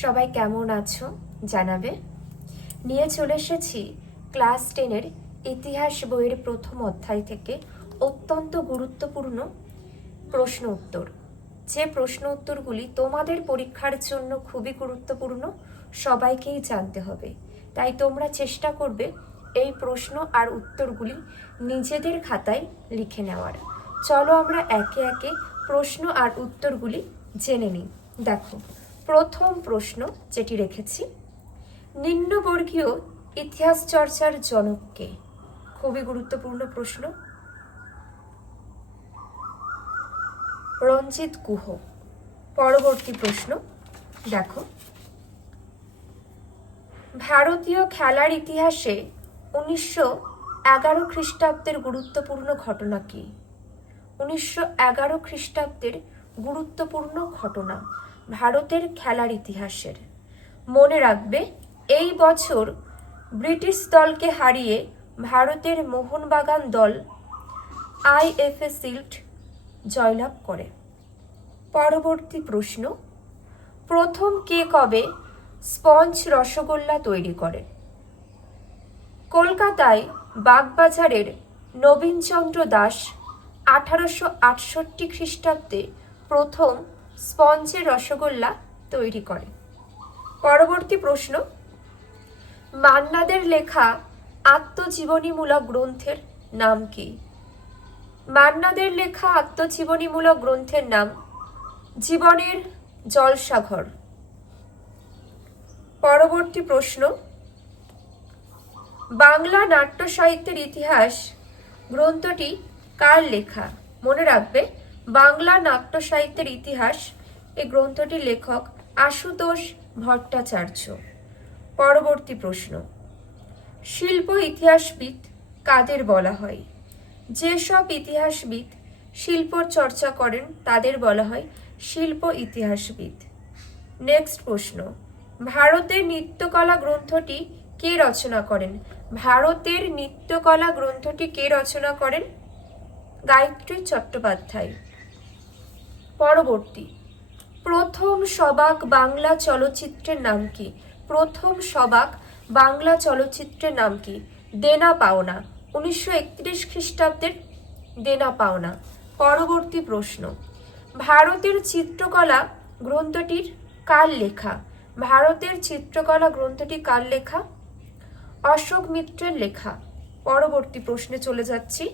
সবাই কেমন আছো জানাবে। নিয়ে চলে এসেছি ক্লাস 10-এর ইতিহাস বইয়ের প্রথম অধ্যায় থেকে অত্যন্ত গুরুত্বপূর্ণ প্রশ্ন উত্তর। যে প্রশ্ন উত্তরগুলি তোমাদের পরীক্ষার জন্য খুবই গুরুত্বপূর্ণ, সবাইকেই জানতে হবে। তাই তোমরা চেষ্টা করবে এই প্রশ্ন আর উত্তরগুলি নিজেদের খাতায় লিখে নেওয়ার। চলো আমরা একে একে প্রশ্ন আর উত্তরগুলি জেনে নিই। দেখো, প্রথম প্রশ্ন যেটি রেখেছি, নিম্নবর্গীয় ইতিহাস চর্চার জনক কে? খুবই গুরুত্বপূর্ণ প্রশ্ন। রঞ্জিত গুহ। পরবর্তী প্রশ্ন দেখো, ভারতীয় খেলার ইতিহাসে 1911 খ্রিস্টাব্দের গুরুত্বপূর্ণ ঘটনা কি? 1911 খ্রিস্টাব্দের গুরুত্বপূর্ণ ঘটনা ভারতের খেলার ইতিহাসের। মনে রাখবে, এই বছর ব্রিটিশ দলকে হারিয়ে ভারতের মোহনবাগান দল আইএফএ শিল্ড জয়লাভ করে। পরবর্তী প্রশ্ন, প্রথম কে কবে স্পঞ্জ রসগোল্লা তৈরি করে? কলকাতায় বাগবাজারের নবীনচন্দ্র দাস 1868 খ্রিস্টাব্দে প্রথম স্পঞ্জের রসগোল্লা তৈরি করে। পরবর্তী প্রশ্ন, মান্নাদের লেখা আত্মজীবনীমূলক গ্রন্থের নাম কি? মান্নাদের লেখা আত্মজীবনীমূলক গ্রন্থের নাম জীবনের জলসাঘর। পরবর্তী প্রশ্ন, বাংলা নাট্য সাহিত্যের ইতিহাস গ্রন্থটি কার লেখা? মনে রাখবে, বাংলা নাট্য সাহিত্যের ইতিহাস এই গ্রন্থটির লেখক আশুতোষ ভট্টাচার্য। পরবর্তী প্রশ্ন, শিল্প ইতিহাসবিদ কাদের বলা হয়? যেসব ইতিহাসবিদ শিল্পর চর্চা করেন তাদের বলা হয় শিল্প ইতিহাসবিদ। নেক্সট প্রশ্ন, ভারতের নৃত্যকলা গ্রন্থটি কে রচনা করেন? ভারতের নৃত্যকলা গ্রন্থটি কে রচনা করেন? গায়ত্রী চট্টোপাধ্যায়। পরবর্তী, প্রথম সবাক বাংলা চলচ্চিত্রের নাম কি? প্রথম সবাক বাংলা চলচ্চিত্রের নাম কি? দেনা পাওনা। 1931 খ্রিস্টাব্দের দেনা পাওনা। পরবর্তী প্রশ্ন, ভারতের চিত্রকলা গ্রন্থটির কার লেখা? ভারতের চিত্রকলা গ্রন্থটি কার লেখা? অশোক মিত্রের লেখা। পরবর্তী প্রশ্নে চলে যাচ্ছি,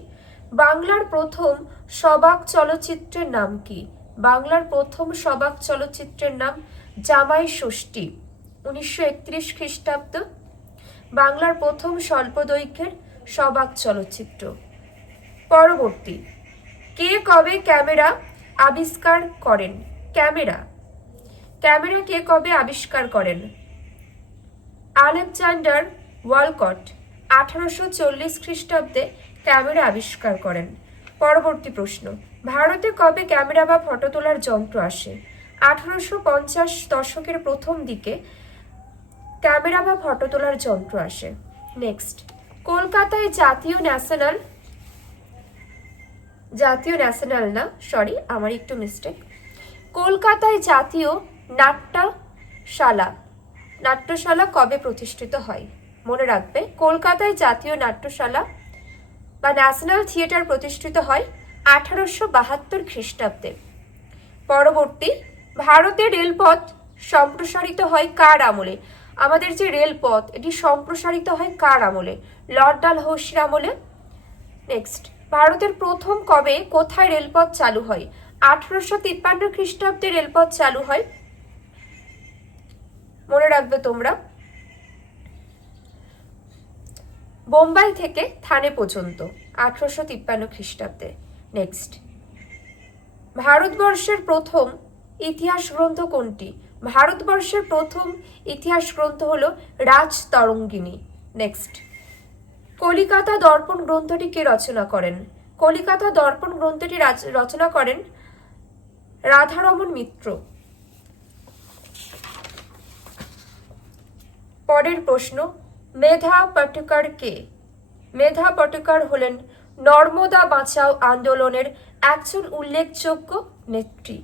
বাংলার প্রথম সবাক চলচ্চিত্রের নাম কি? বাংলার প্রথম সবাক চলচ্চিত্রের নাম জামাই ষষ্ঠী। 1931 খ্রিস্টাব্দ বাংলার প্রথম স্বল্প দৈর্ঘ্যের সবাক চলচ্চিত্র। পরবর্তী, কে কবে ক্যামেরা আবিষ্কার করেন? ক্যামেরা কে কবে আবিষ্কার করেন? আলেকজান্ডার ওয়ালকট 1840 খ্রিস্টাব্দে ক্যামেরা আবিষ্কার করেন। পরবর্তী প্রশ্ন, ভারতে কবে ক্যামেরা বা ফটো তোলার যন্ত্র আসে? 1850 দশকের প্রথম দিকে ক্যামেরা বা ফটো তোলার যন্ত্র আসে। নেক্সট, কলকাতায় জাতীয় ন্যাশনাল না, সরি, আমার একটু মিস্টেক। কলকাতায় জাতীয় নাট্যশালা কবে প্রতিষ্ঠিত হয়? মনে রাখবে, কলকাতায় জাতীয় নাট্যশালা বা ন্যাশনাল থিয়েটার প্রতিষ্ঠিত হয় 1872 খ্রিস্টাব্দে। পরবর্তী, ভারতের রেলপথ সম্প্রসারিত হয় কার আমলে? আমাদের যে রেলপথ এটি সম্প্রসারিত হয় কার আমলে? লর্ড ডালহৌসির আমলে। নেক্সট, ভারতের প্রথম কবে কোথায় রেলপথ চালু হয়? 1853 খ্রিস্টাব্দে রেলপথ চালু হয়। মনে রাখবে তোমরা, বোম্বাই থেকে থানে পর্যন্ত 1853 খ্রিস্টাব্দে। নেক্সট, ভারতবর্ষের প্রথম ইতিহাস গ্রন্থ কোনটি? ভারতবর্ষের প্রথম ইতিহাস গ্রন্থ হলো রাজতরঙ্গিনী। নেক্সট, কলিকাতা দর্পণ গ্রন্থটি কে রচনা করেন? কলিকাতা দর্পণ গ্রন্থটি রচনা করেন রাধারমণ মিত্র। পরের প্রশ্ন, মেধা পাটেকর কে? মেধা পাটেকর হলেন নর্মদা বাঁচাও আন্দোলনের একজন উল্লেখযোগ্য নেত্রী।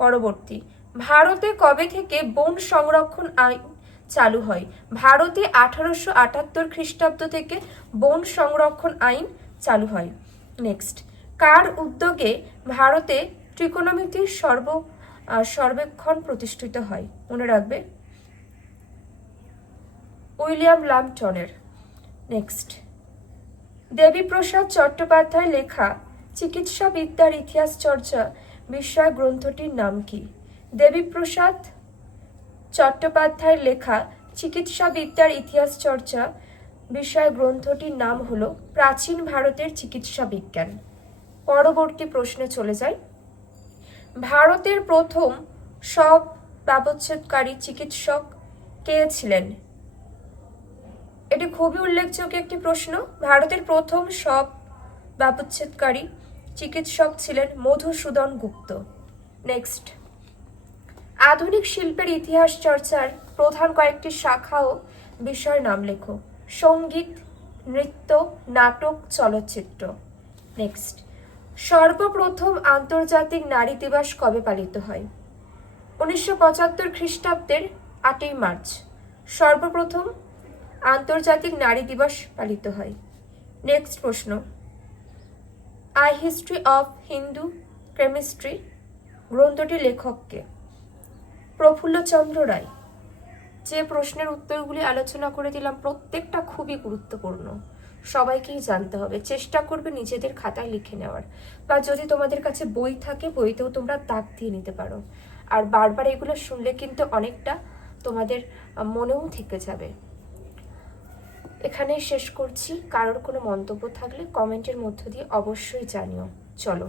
পরবর্তী, ভারতে কবে থেকে বন সংরক্ষণ আইন চালু হয়? ভারতে 1878 খ্রিস্টাব্দ থেকে বন সংরক্ষণ আইন চালু হয়। নেক্সট, কার উদ্যোগে ভারতে ত্রিকোণমিতির সর্বেক্ষণ প্রতিষ্ঠিত হয়? মনে রাখবে, উইলিয়াম ল্যাম্পটনের। নেক্সট, দেবীপ্রসাদ চট্টোপাধ্যায় লেখা চিকিৎসা বিদ্যার ইতিহাস চর্চা বিষয় গ্রন্থটির নাম কি? দেবীপ্রসাদ চট্টোপাধ্যায়ের লেখা চিকিৎসা বিদ্যার ইতিহাস চর্চা বিষয় গ্রন্থটির নাম হলো প্রাচীন ভারতের চিকিৎসা বিজ্ঞান। পরবর্তী প্রশ্নে চলে যাই। ভারতের প্রথম সব ব্যবচ্ছেদকারী চিকিৎসক কে ছিলেন? এটি খুবই উল্লেখযোগ্য একটি প্রশ্ন। ভারতের প্রথম সব ব্যবচ্ছেদকারী চিকিৎসক ছিলেন মধুসূদন গুপ্ত। নেক্সট, আধুনিক শিল্পের ইতিহাস চর্চার প্রধান কয়েকটি শাখা ও বিষয়ের নাম লেখো। সঙ্গীত, নৃত্য, নাটক, চলচ্চিত্র। নেক্সট, সর্বপ্রথম আন্তর্জাতিক নারী দিবস কবে পালিত হয়? 1975 খ্রিস্টাব্দের 8ই মার্চ সর্বপ্রথম আন্তর্জাতিক নারী দিবস পালিত হয়। নেক্সট প্রশ্ন, a history of Hindu chemistry গ্রন্থটির লেখক কে? প্রফুল্লচন্দ্র রায়। যে প্রশ্নের উত্তরগুলি আলোচনা করে দিলাম প্রত্যেকটা খুবই গুরুত্বপূর্ণ, সবাইকেই জানতে হবে। চেষ্টা করবে নিজেদের খাতায় লিখে নেওয়ার, বা যদি তোমাদের কাছে বই থাকে বইতেও তোমরা দাগ দিয়ে নিতে পারো। আর বারবার এগুলো শুনলে কিন্তু অনেকটা তোমাদের মনেও থেকে যাবে। এখানেই শেষ করছি। কারোর কোনো মন্তব্য থাকলে কমেন্টের মধ্য দিয়ে অবশ্যই জানিও। চলো।